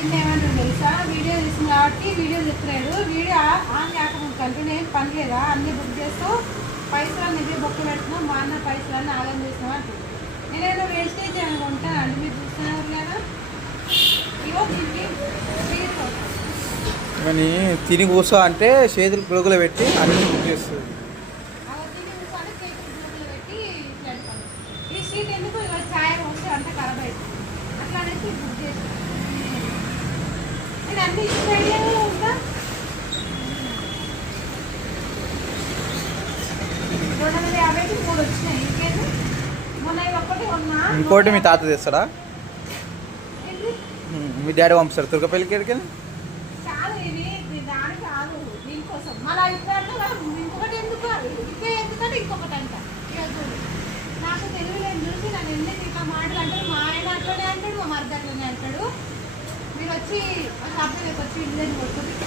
చిన్న ఏమంటారు తెలుసా, వీడియో తీసిన కాబట్టి వీడియో చెప్తున్నాడు. వీడియో ఆన్ కాకముందు కంటిన్యూ ఏం పని లేదా, అన్నీ బుక్ చేస్తూ పైసలు నిజే బొక్క పెడుతున్నావు, మా అన్న పైసలన్నీ ఆగం చేసినావు అంటుంది. నేనేదో వేస్టేజ్ అనుకుంటానండి, మీరు చూస్తున్నారు కదా. ఇవో దీనికి కానీ తిని కూర్చో అంటే చేతులు పురుగులు పెట్టి అన్ని బుక్ చేస్తుంది. తిని కూర్చొని కేకులు జోకులు పెట్టి ఇట్లా అంటాను. ఈ షీట్ ఎందుకు ఇవాళ ఛాయ్ వస్తే అంత ఖరాబ్ అవుతుంది అట్లా అనేసి బుక్ చేసి నేను అన్ని ఇచ్చిన ఐడియా ఉందా. 250కి 3 వచ్చినాయి. ఇంకేంది మొన్న ఒక్కటి కొన్నా. ఇంకోటి మీ తాత తెస్తాడా, ఏంటి మీ డాడీ పంపిస్తాడు తుర్కపల్లికి ఎక్కడికి? కాదు, ఇది దాని కాదు, దీనికోసం మళ్ళీ ఇప్పుడు ఇంకొకటి ఎందుకు, ఇదే ఎందుకంటే ఇంకొకటి అంట. ఈరోజు నాకు తెలివిలేని చూసి నన్ను ఎందుకు ఇట్లా మాటలు అంటారు. మా ఆయన అట్లనే అంటాడు, మా మరిది అట్లనే అంటాడు. మీరు వచ్చి షాప్ దగ్గరికి వచ్చి ఇల్లు కొట్టుకుంటే